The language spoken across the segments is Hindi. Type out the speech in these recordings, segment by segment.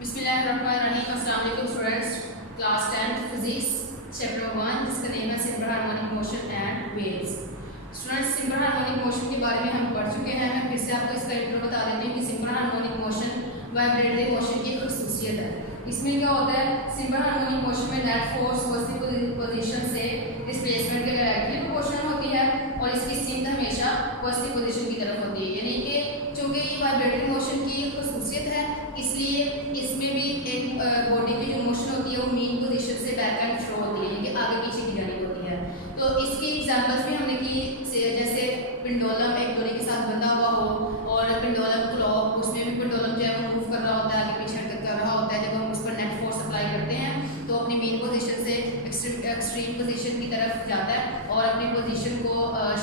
बिस्मिल्लाहिर्रहमानिर्रहीम। अस्सलाम वालेकुम students. Class 10th physics chapter 1 जिसका नेम है simple harmonic motion and waves. Students, simple harmonic motion के बारे में हम पढ़ चुके हैं। मैं फिर से आपको इसका इंट्रो बता देती हूँ कि simple harmonic motion vibratory motion की खसूसियत है। इसमें क्या होता है, सिंपल हार्मोनिक मोशन में नेट फोर्स पॉजिटिव पोजीशन से डिस्प्लेसमेंट के डायरेक्टली प्रोपोर्शनल होती है और इसकी स्ट्रेंथ हमेशा पॉजिटिव पोजीशन की तरफ होती है। यानी कि चूंकि ये वाइब्रेटरी मोशन की खसूसियत है, इसलिए इसमें भी एक बॉडी की जो मोशन होती है वो मीन पोजीशन से बैक एंड फ्रो होती है, यानी कि आगे पीछे की जानी होती है। तो इसकी एग्जांपल्स भी हमने की, जैसे पेंडुलम एक डोरी के साथ बंधा हुआ हो और पेंडुलम क्लॉक, उसमें भी पेंडुलम जो है वो मूव कर रहा होता है, आगे पीछे हरकत कर रहा होता है। जब हम उस पर नेट फोर्स अप्लाई करते हैं तो अपनी मेन पोजीशन से एक्सट्रीम पोजीशन की तरफ जाता है और अपनी पोजीशन को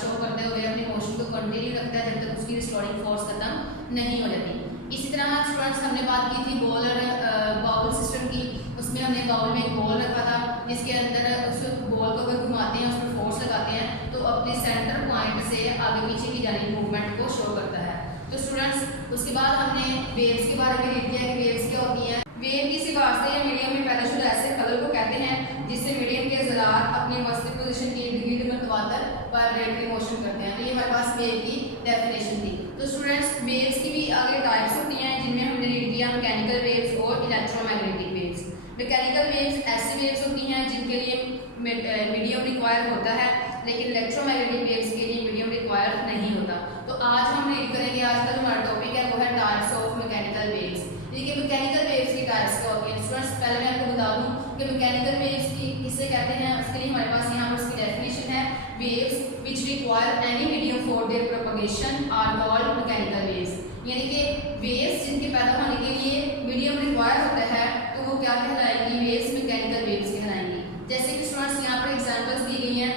शो करते हुए अपनी मोशन को कंटिन्यू रखता है जब तक उसकी रिस्टोरिंग फोर्स खत्म नहीं हो जाती। इसी तरह स्टूडेंट्स हमने बात की थी बॉल और बाउल सिस्टम की। उसमें हमने बाउल में एक बॉल रखा था जिसके अंदर उस बॉल को अगर घुमाते हैं, उस पर फोर्स लगाते हैं तो अपने सेंटर पॉइंट से आगे पीछे की जानी मूवमेंट को शो करता है। तो स्टूडेंट्स, उसके बाद हमने वेव्स के बारे में लिख दिया कि वेव्स क्या होती हैं। वेव किसी वास्ते या मीडियम में पैदाशुदा ऐसे खलल को कहते हैं जिससे मीडियम के ज़रात अपनी वास्तविक पोजीशन के इर्द गिर्द मुतवातर वाइब्रेटरी मोशन करते हैं। तो ये हमारे पास वेव की डेफिनेशन थी। तो स्टूडेंट्स, वेव्स की भी आगे टाइप्स होती हैं जिनमें हमने लिख दिया मैकेनिकल वेव्स और इलेक्ट्रोमैग्नेटिक वेव्स। मैकेनिकल वेव्स ऐसी वेव्स होती हैं जिनके लिए मीडियम रिक्वायर होता है, लेकिन इलेक्ट्रोमैग्नेटिक वेव्स के लिए मीडियम रिक्वायर नहीं होता। तो आज हम रीड करेंगे, आज का जो हमारा टॉपिक है वो है टाइप्स ऑफ मैकेनिकल वेव्स। देखिए मैकेनिकल वेव्स की टाइप्स क्या होती हैं। स्टूडेंट्स, पहले मैं आपको बता दूं कि मैकेनिकल वेव्स की किसे कहते हैं। उसके लिए हमारे पास यहाँ पर उसकी डेफिनेशन है, waves which require any medium for their propagation are called mechanical waves. यानी कि वेव्स जिनके पैदा होने के लिए मीडियम रिक्वायर होता है तो वो क्या कहलाएंगी, वेव्स मैकेनिकल वेव्स कहलाएंगी। जैसे कि स्टूडेंट्स यहाँ पर एग्जांपल्स दी गई हैं,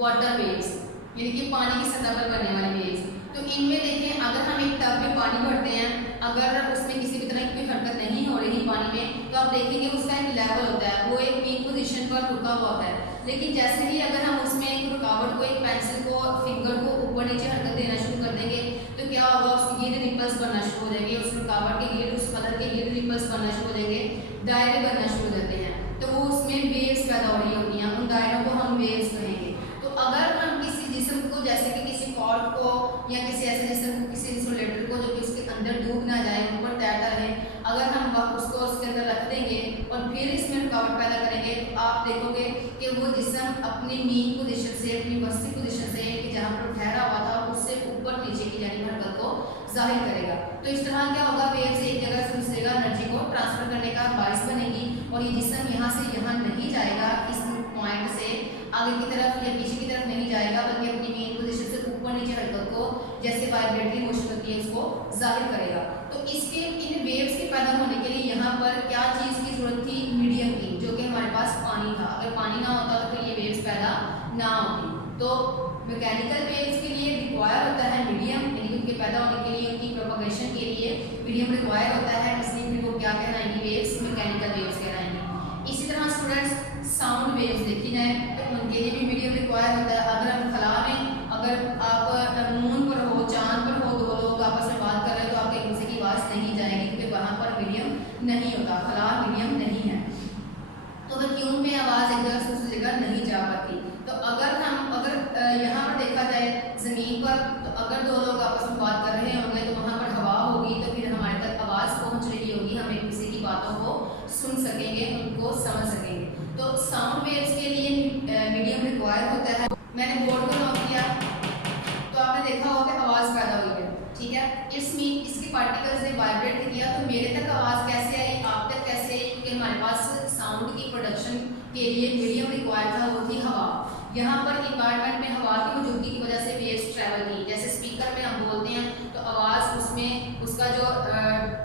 वाटर वेव्स यानी कि पानी की सतह पर बनने वाली वेव्स। तो इनमें देखें, अगर हम एक टब में पानी भरते हैं, अगर उसमें किसी भी तरह की कोई हरकत नहीं हो रही पानी में, तो आप देखेंगे उसका एक लेवल होता है, वो एक मीन पोजीशन पर रुका हुआ होता है। लेकिन जैसे ही अगर हम उसमें एक रुकावट को, एक पेंसिल को, फिंगर को ऊपर नीचे हरकत देना शुरू कर देंगे तो क्या होगा, उसके गिर्द रिपल्स बनना शुरू हो जाएंगे, उस रुकावट के गिर्द, उस पत्थर के गिर्द रिपल्स बनना शुरू हो जाएंगे, दायरे बनना शुरू हो जाते हैं। तो वो उसमें वेव्स पैदा हो रही होती हैं, उन दायरों को हम वेव्स कहेंगे। तो अगर हम किसी जिस्म को, जैसे कि किसी कॉर्ड को या किसी ऐसे जिस्म को, किसी इंसुलेटर को जो कि उसके अंदर डूब ना जाए, ऊपर तैरता रहे, अगर हम उसको उसके अंदर रख देंगे और फिर इसमें रुकावट पैदा करेंगे तो आप देखोगे कि वो जिस्म अपनी मीन पोजीशन से, अपनी वास्तविक पोजीशन से कि जहाँ पर ठहरा हुआ था उससे ऊपर नीचे की जानी हरकत को जाहिर करेगा। तो इस तरह क्या होगा, वेव से एक जगह से दूसरी जगह एनर्जी को ट्रांसफर करने का बाइस बनेगी और ये जिस्म यहाँ से यहाँ नहीं जाएगा, इस पॉइंट से आगे की तरफ या पीछे की तरफ नहीं जाएगा, बल्कि अपनी मेन पोजीशन से ऊपर नीचे हरकत को, जैसे वाइब्रेटरी मोशन होती है, उसको जाहिर करेगा। तो इसके इन वेव्स के पैदा होने के लिए यहाँ पर क्या चीज़ की जरूरत थी, मीडियम की, जो कि हमारे पास पानी था। अगर पानी ना होता तो फिर ये वेव्स पैदा ना होती। तो मैकेनिकल वेव्स के लिए रिक्वायर होता है मीडियम, यानी कि उनके पैदा होने के लिए, उनकी प्रोपगेशन के लिए मीडियम रिक्वायर होता है, इसलिए फिर वो क्या कहलाएंगी, वेव्स मैकेनिकल वेव्स कहलाएंगी। इसी तरह स्टूडेंट्स, साउंड वेव्स देखी जाए तो उनके लिए भी मीडियम रिक्वायर होता है। अगर हम खला में, अगर आप मून पर हो, चांद पर हो, दो लोग आपस में बात कर रहे हो तो आपके एक दूसरे की आवाज़ नहीं जाएगी, क्योंकि वहाँ पर मीडियम नहीं होता, खला मीडियम नहीं है। तो वैक्यूम में आवाज़ एक जगह से दूसरी जगह नहीं जा पाती। तो अगर यहाँ पर देखा जाए ज़मीन पर, तो अगर दो लोग आपस में बात कर रहे होंगे तो वहाँ पर हवा होगी, तो फिर हमारे तक आवाज़ पहुँच रही होगी, हम एक दूसरे की बातों को सुन सकेंगे, उनको समझ सकेंगे। तो साउंड वेव्स के लिए मीडियम रिक्वायर होता है। मैंने बोर्ड को नोट किया तो आपने देखा होगा कि आवाज़ पैदा हुई है, ठीक है। इट्स मीन इसके पार्टिकल्स ने वाइब्रेट किया, तो मेरे तक आवाज़ कैसे आई, आप तक कैसे आई, क्योंकि हमारे पास साउंड की प्रोडक्शन के लिए मीडियम रिक्वायर था, वो थी हवा। यहाँ पर इन्वायरमेंट में हवा की मौजूदगी की वजह से वेव्स ट्रैवल की। जैसे स्पीकर में हम बोलते हैं तो आवाज़ उसमें उसका जो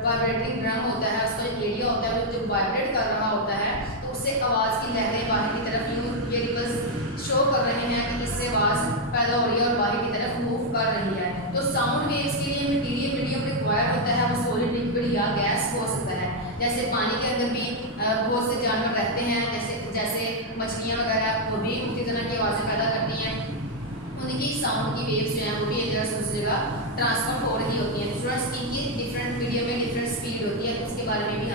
वाइब्रेटिंग ड्रम होता है, उसका जो एरिया होता है वो जो वाइब्रेट कर रहा होता है, तो उससे आवाज़ की लहरें बाहर की तरफ यूँ ये रिपल्स शो कर रहे हैं कि इससे आवाज़ पैदा हो रही है और बाहर की तरफ मूव कर रही है। तो साउंड वेव्स के लिए मटीरियल मीडियम रिक्वायर होता है, वो सॉलिड, लिक्विड या गैस हो सकता है। जैसे पानी के अंदर भी बहुत से जानवर रहते हैं, जैसे मछलियाँ वगैरह, वो भी उसी तरह की आवाज़ें पैदा करती हैं, उनकी साउंड की वेव्स जो हैं वो भी एक जगह से दूसरी जगह ट्रांसफर हो रही होती हैं। स्टूडेंट्स, इनकी डिफरेंट मीडियम में डिफरेंट स्पीड होती है, उसके बारे में भी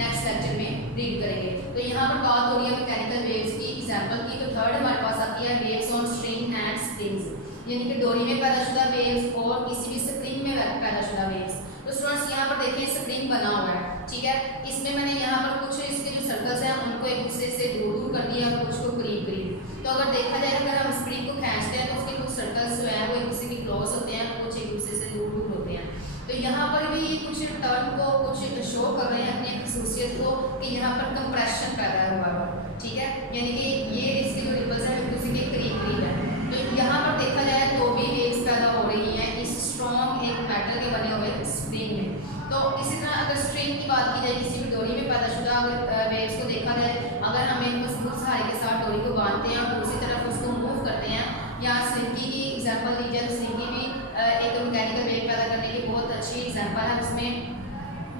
नेक्स्ट लेक्चर में रीड करेंगे। तो यहाँ पर बात हो रही है मैकेनिकल वेव्स की एग्जांपल की। तो थर्ड हमारे पास आती है waves on string and springs, यानी कि डोरी में पैदाशुदा वेव्स और किसी भी स्प्रिंग में पैदाशुदा वेव्स। तो स्टूडेंट्स यहाँ पर देखिए स्प्रिंग बना हुआ है, ठीक है। इसमें मैंने यहाँ पर कुछ इसके जो सर्कल्स हैं उनको एक दूसरे से दूर दूर कर दिया और कुछ को करीब करीब। तो अगर देखा जाए अगर हम स्प्रिंग को खींचते हैं तो उसके कुछ सर्कल्स जो है वो एक दूसरे के क्लोज होते हैं, कुछ एक दूसरे से दूर दूर होते हैं। तो यहाँ पर भी कुछ टर्म को कुछ शो कर रहे हैं अपनी खसूसियत को कि यहाँ पर कंप्रेशन पैदा हुआ है, ठीक है, यानी कि ये इसके जो रिपल्स हैं एक दूसरे के करीब करीब है। तो यहाँ पर देखा जाए तो भी वेव्स पैदा हो रही हैं इस स्ट्रॉन्ग एक मेटल के बने हुए स्प्रिंग में। तो इसी तरह अगर स्ट्रिंग की बात की जाए, किसी भी डोरी में पैदाशुदा अगर वेव्स को देखा जाए, अगर हम एक मजबूत सहारे के साथ डोरी को बांधते हैं और दूसरी तरफ उसको मूव करते हैं, या स्लिंकी की एग्जांपल दी जाए तो स्लिंकी भी एक मैकेनिकल वेव पैदा करने की बहुत अच्छी एग्जांपल है। उसमें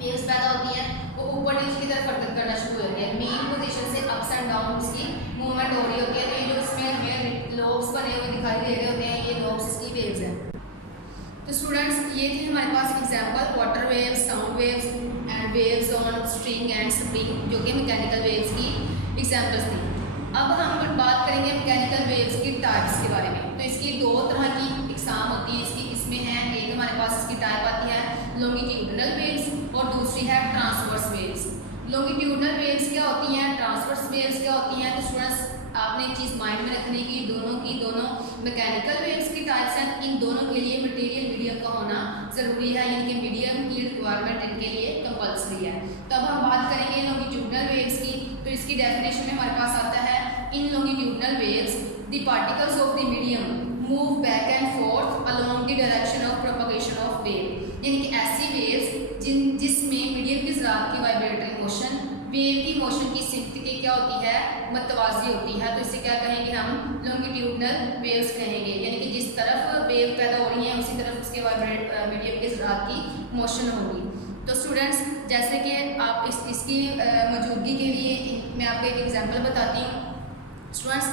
वेव्स पैदा होती हैं, वो ऊपर नीचे की तरफ हरकत करना शुरू होती है, मेन पोजीशन से अप्स एंड डाउन उसकी मूवमेंट हो रही होती है। तो ये जो इसमें हमें लोब्स बने हुए दिखाई दे रहे होते हैं, ये लोब्स इसकी वेव्स हैं। तो स्टूडेंट्स ये थी हमारे पास example water waves, sound waves and waves on string and spring, जो कि मैकेनिकल वेव्स की एग्जांपल्स थी। अब हम बात करेंगे मैकेनिकल वेव्स की टाइप्स के बारे में। तो इसकी दो तरह की इकसाम होती है इसकी, इसमें है एक हमारे पास इसकी टाइप आती है लॉन्गिट्यूडनल वेव्स और दूसरी है ट्रांसवर्स वेव्स। लॉन्गिट्यूडनल वेव्स क्या होती हैं, ट्रांसवर्स वेव्स क्या होती हैं? तो स्टूडेंट्स आपने एक चीज़ माइंड में रखनी की दोनों मैकेनिकल वेव्स की टाइप्स हैं, इन दोनों के लिए मटेरियल मीडियम का होना ज़रूरी है, यानी कि मीडियम की रिक्वायरमेंट इनके लिए कंपल्सरी है। तो अब हम बात करेंगे लॉन्गिट्यूडनल वेव्स की। तो इसकी डेफिनेशन में हमारे पास आता है in longitudinal waves the particles of the medium move back and forth along the direction of propagation of wave, यानी कि ऐसी वेव्स जिसमें मीडियम की ज़रात की वाइब्रेटरी मोशन वेव की मोशन की सिमत की क्या होती है, मतवाजी होती है। तो इसे क्या कहेंगे हम, लॉन्गिट्यूडनल वेव्स कहेंगे, यानी कि जिस तरफ वेव पैदा हो रही है उसी तरफ उसके मीडियम के ज़रात की मोशन होगी। तो स्टूडेंट्स जैसे कि आप इसकी मौजूदगी के लिए मैं आपको एक एग्जांपल बताती हूँ। स्टूडेंट्स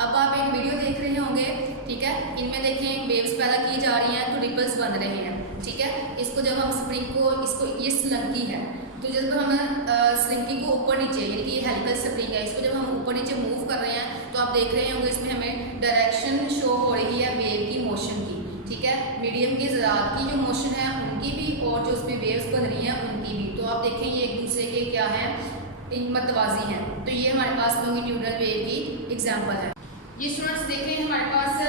अब आप एक वीडियो देख रहे होंगे, ठीक है, इनमें देखें वेव्स पैदा की जा रही हैं तो रिपल्स बन रहे हैं, ठीक है। इसको जब हम स्प्रिंग को ये स्लंकी है, तो जब हम स्लिंकी को ऊपर नीचे, यानी कि ये हेलिकल स्प्रिंग है, इसको जब हम ऊपर नीचे मूव कर रहे हैं तो आप देख रहे होंगे इसमें हमें डायरेक्शन शो हो रही है वेव की मोशन की, ठीक है, मीडियम की ज़रात की जो मोशन है उनकी भी और जो उसमें वेव्स बन रही हैं उनकी भी। तो आप देखें ये एक दूसरे के क्या है, मतवाजी हैं। तो ये हमारे पास लॉन्गिट्यूडनल वेव की एग्जाम्पल है। ये स्टूडेंट्स देखें हमारे पास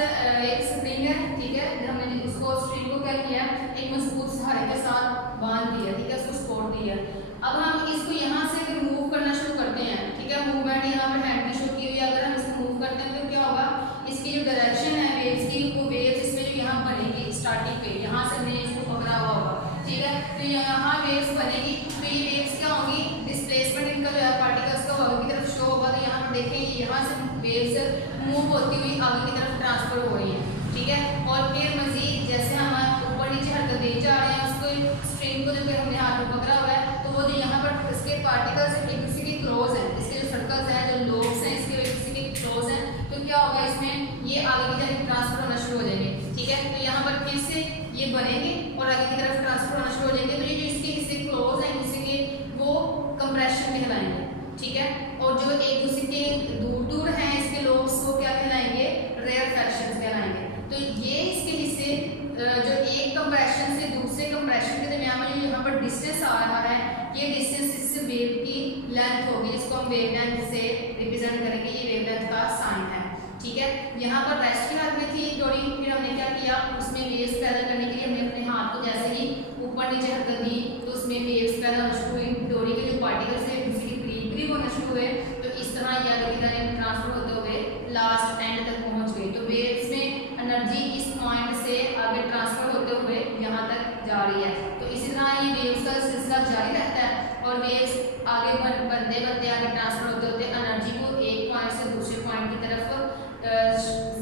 एक स्प्रिंग है, ठीक है, हमने उसको स्प्रिंग को क्या किया, एक मजबूत सहारे के साथ बांध दिया, ठीक है, उसको सपोर्ट दिया। अब हम इसको यहाँ से अगर मूव करना शुरू करते हैं, ठीक है, मूवमेंट यहाँ पर हैंड में शो की हुई है, अगर हम इसको मूव करते हैं तो क्या होगा, इसकी जो डायरेक्शन है वेव्स की, वो वेव्स इसमें जो यहाँ बनेगी स्टार्टिंग पे, यहाँ से हमने इसको पकड़ा हुआ होगा, ठीक है, तो यहाँ वेव्स बनेगी। तो ये वेव्स क्या होंगी, डिस्प्लेसमेंट इनका जो है पार्टिकल्स का आगे की तरफ शो होगा। तो यहाँ पर देखें यहाँ से वेव्स मूव होती हुई आगे की तरफ ट्रांसफर हो रही है, ठीक है। और फिर मजीद जैसे हम ऊपर नीचे हरकत दे जा रहे हैं, उसको स्ट्रिंग को जो कि हमने हाथ में पकड़ा हुआ है, तो वो जो यहाँ पर इसके पार्टिकल्स एक दूसरे के क्लोज हैं, इसके जो सर्कल्स हैं, जो लोब्स हैं, इसके एक दूसरे के क्लोज हैं। तो क्या होगा, इसमें ये आगे की तरफ ट्रांसफर होना शुरू हो जाएंगे, ठीक है। तो यहाँ पर फिर से ये बनेंगे और आगे की तरफ ट्रांसफर होना शुरू हो जाएंगे। तो ये जो इसके हिस्से क्लोज हैं दूसरे के, वो कंप्रेशन कहलाएंगे, ठीक है। और जो एक दूसरे के दूर दूर हैं इसके लोब्स, वो क्या कहलाएंगे, रेयरफैक्शंस कहलाएंगे। तो ये इसके हिस्से जो एक कंप्रेशन से दूसरे कंप्रेशन के दरमियान में जो यहाँ पर डिस्टेंस आ रहा है, ये डिस्टेंस इस वेव की लेंथ होगी, इसको हम वेव लेंथ से रिप्रेजेंट करेंगे, ये वेव लेंथ का साइन है, ठीक है। यहाँ पर रेस्ट की हालत में थी डोरी, फिर हमने क्या किया, उसमें वेव्स पैदा करने के लिए हमने अपने हाथ को जैसे ही ऊपर नीचे हरकत दी तो उसमें वेव्स पैदा होना शुरू हुई, डोरी के जो पार्टिकल्स है दूसरे के करीब होना शुरू हुए। तो इस तरह ये आगे की तरफ ट्रांसफर होते हुए लास्ट एंड तक पहुँच गई। तो वेव्स में एनर्जी इस पॉइंट से आगे ट्रांसफर होते हुए यहाँ तक जा रही है। तो इसी तरह ये वेव्स का सिलसिला जारी रहता है और वेव्स आगे बनते आगे ट्रांसफर होते एनर्जी को एक पॉइंट से दूसरे पॉइंट की तरफ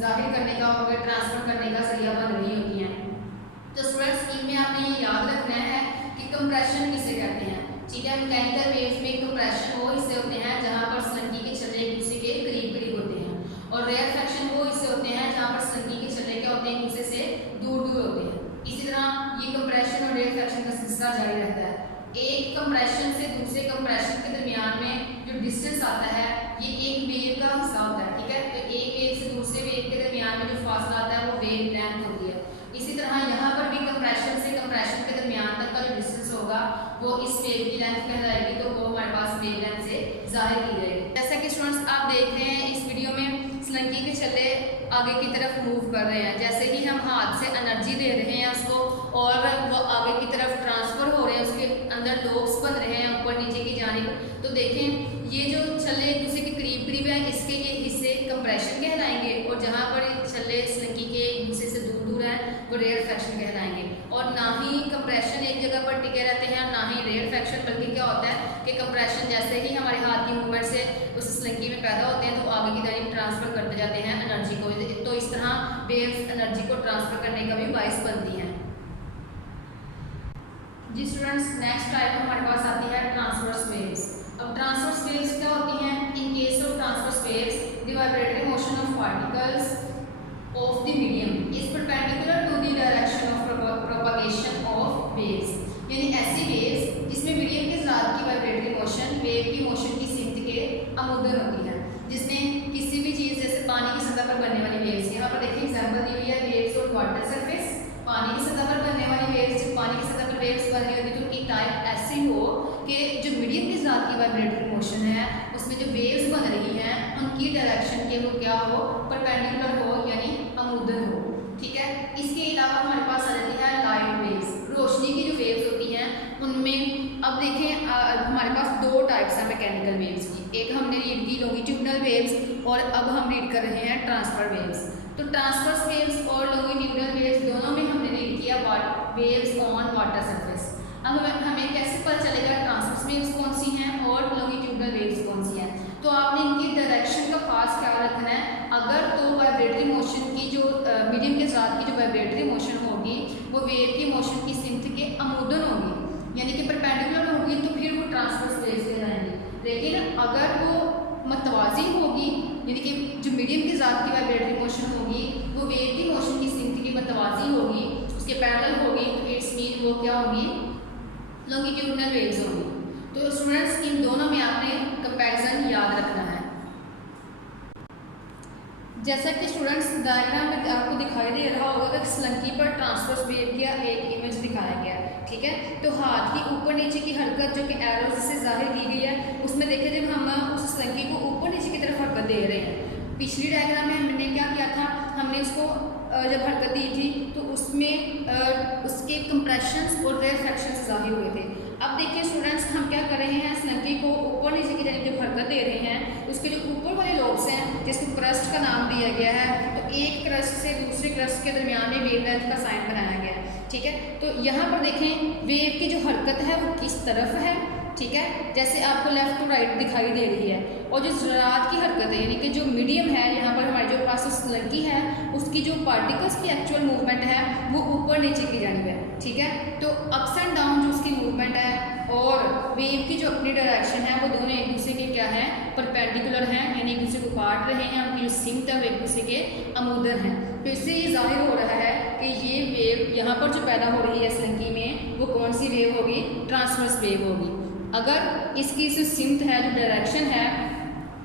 जाहिर करने का और ट्रांसफर करने का जरिया बन रही होती हैं। तो स्टूडेंट्स इनमें आपने ये याद रखना है कि कंप्रेशन किसे कहते हैं, ठीक है। मैकेनिकल वेव्स में कंप्रेशन वो हिस्से होते हैं जहाँ पर स्लंकी के छल्ले एक दूसरे के करीब होते हैं, और रेयरफैक्शन वो हिस्से होते हैं जहाँ पर स्लंकी के छल्ले क्या होते हैं, एक दूसरे से दूर होते हैं। इसी तरह ये कंप्रेशन और रेयरफैक्शन का सिलसिला जारी रहता है। एक कंप्रेशन से दूसरे कंप्रेशन डिस्टेंस आता है ये एक वेव का हिस्सा होता है, ठीक है। तो एक वेव से दूसरे वेव के दरमियान में जो फासला आता है वो वेव लेंथ होती है। इसी तरह यहाँ पर भी कंप्रेशन से कंप्रेशन के दरमियान तक का जो डिस्टेंस होगा वो इस वेव की लेंथ कहलाएगी, तो वो हमारे पास वेव लेंथ से जाहिर की जाएगी। जैसा कि स्टूडेंट्स आप देख रहे हैं इस वीडियो में स्लंकी के छल्ले आगे की तरफ मूव कर रहे हैं। जैसे ही हम हाथ से एनर्जी दे रहे हैं उसको और वो आगे की तरफ ट्रांसफ़र हो रहे हैं, उसके अंदर लोब्स बन रहे हैं ऊपर नीचे की जानिब। तो देखें ये जो छल्ले एक दूसरे के करीब करीब हैं इसके ये हिस्से कंप्रेशन कहलाएंगे, और जहाँ पर छल्ले स्लंकी के एक दूसरे से दूर दूर हैं वो रेयरफेक्शन कहलाएंगे। और ना ही कंप्रेशन एक जगह पर टिके रहते हैं ना ही रेयरफेक्शन, बल्कि क्या होता है कि कंप्रेशन जैसे ही हमारे हाथ की मूवमेंट से उस स्लंकी में पैदा होते हैं तो आगे की तरफ ट्रांसफ़र करते जाते हैं एनर्जी को। तो इस तरह वेव्स एनर्जी को ट्रांसफ़र करने का भी बाइस बनती हैं। जी स्टूडेंट्स, नेक्स्ट टाइप हमारे पास आती है ट्रांसवर्स वेव्स। अब ट्रांसवर्स वेव्स क्या होती हैं? In case of transverse waves the vibratory motion of particles of the medium is perpendicular to the direction of propagation of waves. यानी ऐसी वेव्स जिसमें मीडियम के साथ की वाइब्रेटरी मोशन वेव की मोशन की सिमत के अमुदन होती है, जिसमें किसी भी चीज़ जैसे पानी की सतह पर बनने वाली वेव्स, यहाँ पर देखिए एग्जाम्पल दी हुई है वेव्स ऑन वाटर सरफेस। पानी की सतह पर बनने वाली वेव्स, जब पानी की सतह पर वेव्स बन रही होती है तो उनकी टाइप ऐसी हो कि जो मीडियम के साथ की वाइब्रेटरी मोशन है उसमें जो वेव्स बन रही हैं उनकी डायरेक्शन के वो क्या हो, परपेंडिकुलर हो यानी अमुदन हो, ठीक है। इसके अलावा हमारे पास आ जाती है लाइट वेव्स, रोशनी की जो वेव्स होती हैं उनमें। अब देखें हमारे पास दो टाइप्स हैं मैकेनिकल वेव्स की, एक हमने रीड की लॉन्गिट्यूडनल वेव्स और अब हम रीड कर रहे हैं ट्रांसफर वेव्स। तो ट्रांसवर्स वेव्स और लॉन्गिट्यूडनल वेव्स दोनों में हमने रीड किया वेव्स ऑन वाटर सरफेस। अब हमें कैसे पता चलेगा ट्रांसवर्स वेव्स कौन सी हैं और लॉन्गिट्यूडनल वेव्स कौन सी हैं? तो आपने इनकी डायरेक्शन का खास ख्याल रखना है। अगर तो वाइब्रेटरी मोशन की जो मीडियम के साथ की जो वाइब्रेटरी मोशन होगी वो वेव की मोशन की सिमत के अमुदन होगी यानी कि परपेंडिकुलर होगी, तो फिर वो ट्रांसवर्स वेव्स कहलाएंगी। लेकिन अगर वो मतवाजी होगी यानी कि जो मीडियम के साथ की वाइब्रेटरी मोशन होगी वो वेव की मोशन की सिमत की मतवाजी होगी, उसके पैरेलल होगी, तो इट्स मीन वो क्या होगी, लॉन्गिट्यूडनल वेव्स होगी। तो स्टूडेंट्स इन दोनों में आपने कंपैरिजन याद रखना है। जैसा कि स्टूडेंट्स डायग्राम में आपको दिखाई दे रहा होगा कि स्लंकी पर ट्रांसवर्स वेव का एक इमेज दिखाया गया है, ठीक है। तो हाथ की ऊपर नीचे की हरकत जो कि एरोज से जाहिर की गई है उसमें देखिए जब हम उस स्लंकी को ऊपर नीचे की तरफ हरकत दे रहे हैं, पिछली डायग्राम में हमने क्या किया था, हमने उसको जब हरकत दी थी तो उसमें उसके कंप्रेशंस और रेयरफेक्शंस जाहिर हुए थे। अब देखिए स्टूडेंट्स हम क्या कर रहे हैं, स्लंकी को ऊपर नीचे की तरफ जब हरकत दे रहे हैं उसके जो ऊपर वाले लोब्स हैं जिसको क्रस्ट का नाम दिया गया है, तो एक क्रस्ट से दूसरे क्रस्ट के दरमियान में वेव लेंथ का साइन बनाया गया है, ठीक है। तो यहाँ पर देखें वेव की जो हरकत है वो किस तरफ है, ठीक है, जैसे आपको लेफ्ट टू राइट दिखाई दे रही है। और जो ज़रात की हरकत है यानी कि जो मीडियम है यहाँ पर हमारे जो पास स्लंकी है उसकी जो पार्टिकल्स की एक्चुअल मूवमेंट है वो ऊपर नीचे की जानिब है, ठीक है। तो अप्स एंड डाउन जो उसकी मूवमेंट है और वेव की जो अपनी डायरेक्शन है वो दोनों एक दूसरे के क्या हैं, परपेंडिकुलर हैं, यानी एक दूसरे को काट रहे हैं, उनकी जो सिमत है वो एक दूसरे के अमुदन हैं। तो इससे ये जाहिर हो रहा है कि ये वेव यहाँ पर जो पैदा हो रही है स्लंकी में वो कौन सी वेव होगी, ट्रांसवर्स वेव होगी। अगर इसकी जो सिमत है जो डायरेक्शन है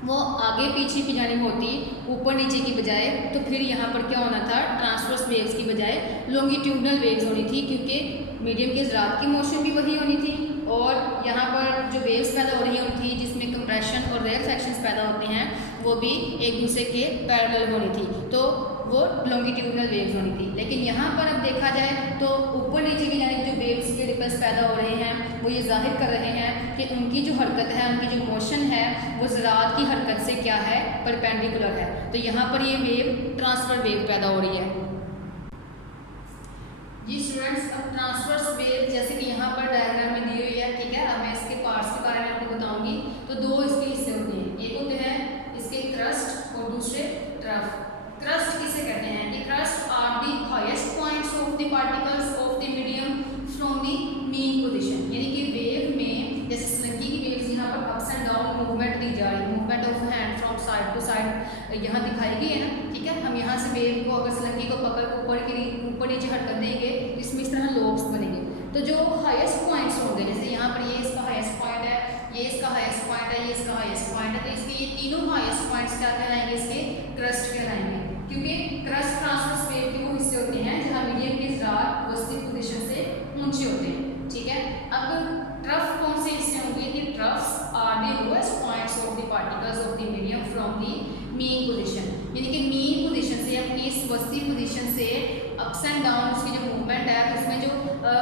वो आगे पीछे की जानिब होती ऊपर नीचे की बजाय, तो फिर यहाँ पर क्या होना था, ट्रांसवर्स वेव्स की बजाय लॉन्गिट्यूडनल वेव्स होनी थी, क्योंकि मीडियम के ज़रात की मोशन भी वही होनी थी और यहाँ पर जो वेव्स पैदा हो रही होनी थी जिसमें कंप्रेशन और रेयरफेक्शंस पैदा होते हैं वो भी एक दूसरे के पैरेलल होनी थी, तो वो लॉन्गिट्यूडनल वेव्स होनी थी। लेकिन यहाँ पर अब देखा जाए तो ऊपर नीचे की जानिब जो वेव्स के रिपल्स पैदा हो रहे हैं वो ये जाहिर कर रहे हैं कि उनकी जो हरकत है, उनकी जो मोशन है वो ज़रात की हरकत से क्या है, परपेंडिकुलर है। तो यहाँ पर ये वेव ट्रांसफर वेव पैदा हो रही है। जी स्टूडेंट्स, अब ट्रांसवर्स वेव जैसे कि यहाँ पर डायग्राम में दी हुई है, ठीक है। अब मैं इसके पार्ट्स के बारे में आपको बताऊंगी। तो दो इसके हिस्से होते हैं, एक होते हैं इसके क्रस्ट और दूसरे ट्रफ। क्रस्ट किसे कहते हैं कि crest are the highest points of the particles of the medium from the mean position, यानी कि वेव में जैसे स्लंकी की वेव्स यहाँ पर अप्स एंड डाउन मूवमेंट दी जा रही है, movement of hand from side to side यहाँ दिखाई गई है ना, ठीक है। हम यहाँ से वेव को अगर स्लंकी को पकड़ ऊपर नीचे हरकत देंगे इसमें इस तरह लोब्स बनेंगे। तो जो हाईएस्ट पॉइंट्स होंगे जैसे यहाँ पर ये इसका हाईएस्ट पॉइंट है, ये इसका हाईएस्ट पॉइंट है, ये इसका हाईएस्ट पॉइंट पॉइंट्स क्या कहलाएंगे, इसके क्रस्ट कहलाएंगे, क्योंकि क्रस्ट ट्रांसवर्स वेव के वो हिस्से होते हैं जहां मीडियम की दरार वस्ती पोजीशन से ऊंचे होते हैं, ठीक है। अब ट्रफ कौन से हिस्से होंगे कि troughs are the lowest points of the particles of the medium from the mean position, यानी कि मीन पोजीशन से या इस वस्ती पोजीशन से अप्स एंड डाउन उसकी जो मूवमेंट है तो उसमें जो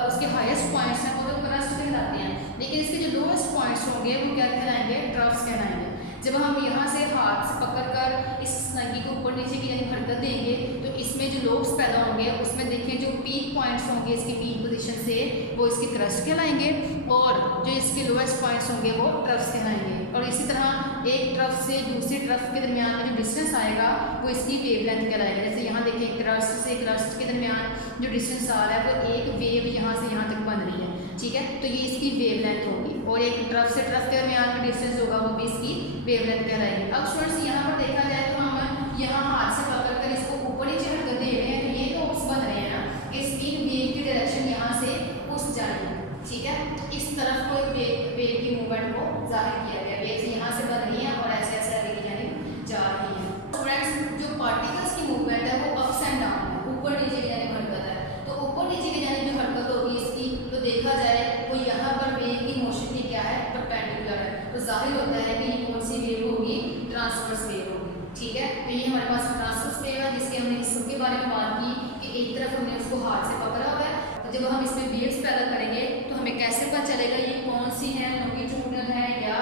उसके हाईएस्ट पॉइंट्स हैं वो तो क्रस्ट कहलाते हैं, लेकिन इसके जो लोएस्ट पॉइंट्स होंगे वो क्या कहलाएंगे, ट्रफ्स कहलाएंगे। जब हम यहाँ से हाथ से पकड़कर इस नंगी को ऊपर नीचे की यानी हरकत देंगे तो इसमें जो लोब्स पैदा होंगे उसमें देखिए जो पीक पॉइंट्स होंगे इसकी पीक पोजीशन से वो इसके क्रस्ट कहलाएंगे और जो इसके लोएस्ट पॉइंट्स होंगे वो ट्रफ्स कहलाएंगे। और इसी तरह एक ट्रफ से दूसरे ट्रफ के दरमियान में जो डिस्टेंस आएगा वो इसकी वेवलेंथ कहलाएगा। जैसे यहाँ देखिए क्रस्ट से क्रस्ट के दरमियान जो डिस्टेंस आ रहा है वो एक वेव यहाँ से यहाँ तक बन रही है, ठीक है, तो ये इसकी वेवलेंथ होगी और एक ट्रफ से ट्रफ के दरमियान में डिस्टेंस होगा वो भी इसकी वेवलेंथ कहलाएगी। अब स्टूडेंट्स यहाँ पर देखा जाए तो हम यहाँ हाथ से पकड़ कर इसको ऊपर नीचे हरकत दे रहे हैं तो ये तो बन रहे हैं ना, इसकी वेव की डायरेक्शन यहाँ से उस जाएगी, ठीक है, तो इस तरफ को वेव की मूवमेंट को जाहिर किया गया, वेव से यहाँ से बन रही है और ऐसे ऐसे आगे की यानी जा रही है। स्टूडेंट्स जो पार्टिकल्स की मूवमेंट है वो अप्स एंड डाउन है, ऊपर नीचे की यानी हरकत है, तो ऊपर नीचे की यानी जो हरकत होगी इसकी तो देखा जाए वो यहाँ पर वेव की मोशन की क्या है, परपेंडिकुलर है, तो जाहिर होता है कि ये कौन सी वेव होगी, ट्रांसवर्स वेव होगी, ठीक है। तो ये हमारे पास ट्रांसवर्स वेव है जिसके हमने हिस्सों के बारे में बात की कि एक तरफ हमने उसको हाथ से पकड़ा हुआ है, तो जब हम इसमें वेव्स पैदा करेंगे तो हमें कैसे पता चलेगा ये कौन सी है, लॉन्गिट्यूडनल है या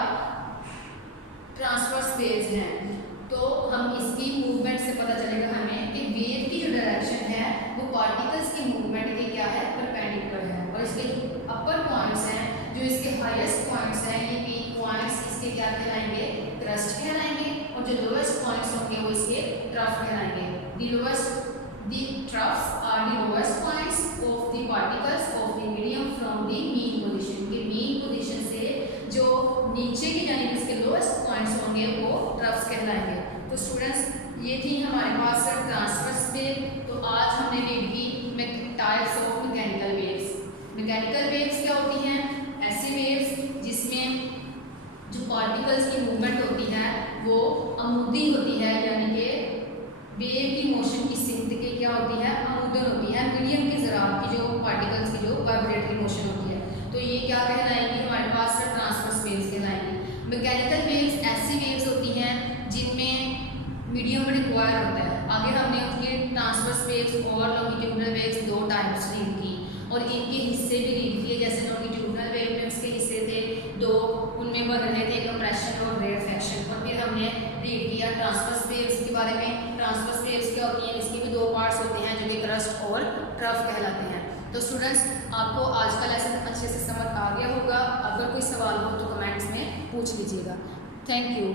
ट्रांसवर्स वेव्स हैं, तो हम इसकी मूवमेंट से पता चलेगा हमें कि वेव की जो डायरेक्शन है वो पार्टिकल्स की मूवमेंट के क्या है, परपेंडिकुलर है, और इसके जो अपर पॉइंट्स हैं जो इसके हाईएस्ट पॉइंट्स हैं ये पीक पॉइंट्स इसके क्या कहलाएंगे, क्रस्ट कहलाएंगे, और जो लोएस्ट पॉइंट्स होंगे वो इसके ट्रफ कहलाएंगे। The troughs are the lowest points of the particles of the medium from the mean position, के mean position से जो नीचे की यानी इसके लोएस्ट पॉइंट्स होंगे वो ट्रफ्स कहलाएंगे। तो स्टूडेंट्स ये थी हमारे पास ट्रांसवर्स वेव। तो आज हमने रीड की types of mechanical waves. Mechanical waves क्या होती हैं, ऐसी वेव्स जिसमें जो पार्टिकल्स की मूवमेंट होती है वो अमुदी होती है, यानी कि वेव की मोशन की सिमत के क्या होती है, अमुदन होती है, मीडियम की ज़रात की जो पार्टिकल्स की जो वाइब्रेटरी मोशन होती है, तो ये क्या कहलाएंगी, हमारे पास ट्रांसवर्स वेव्स कहलाएंगी। मैकेनिकल वेव्स ऐसी वेव्स होती हैं जिनमें मीडियम रिक्वायर होता है। आगे हमने उसके ट्रांसवर्स वेव्स और लॉन्गिट्यूडनल वेव्स दो टाइप्स रीड की और इनके हिस्से भी रीड किए। जैसे लॉन्गिट्यूडनल वेव में उसके हिस्से थे दो, उनमें बन रहे थे कंप्रेशन और रेयरफेक्शन, और फिर हमने रीड किया ट्रांसवर्स वेव्स के बारे में। ट्रांसवर्स वेव्स क्या होती हैं, इसके भी दो पार्ट्स होते हैं जो कि क्रस्ट और ट्रफ कहलाते हैं। तो स्टूडेंट्स आपको आज का लेसन अच्छे से समझ आ गया होगा। अगर कोई सवाल हो तो कमेंट्स में पूछ लीजिएगा। Thank you.